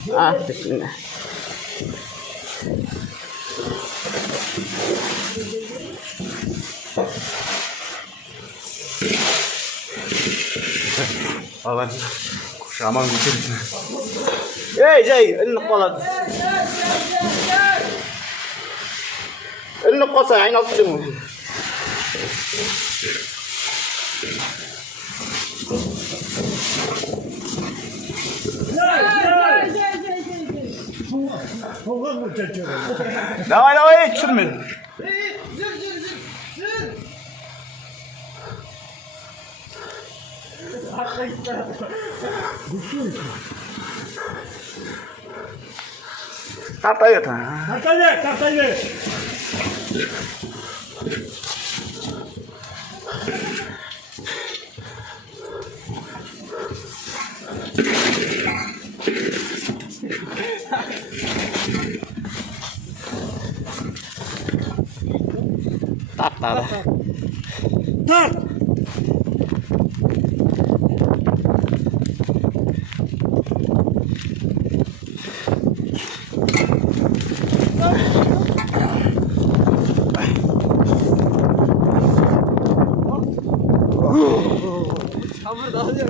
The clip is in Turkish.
Bismillah. Aman kuşağıma götürsün. Hey, النقالة النقاصة عين أقسم. Давай, çürmün. Katayı ta. Katayı. Tatlı. Tart. Hamur da alıyor.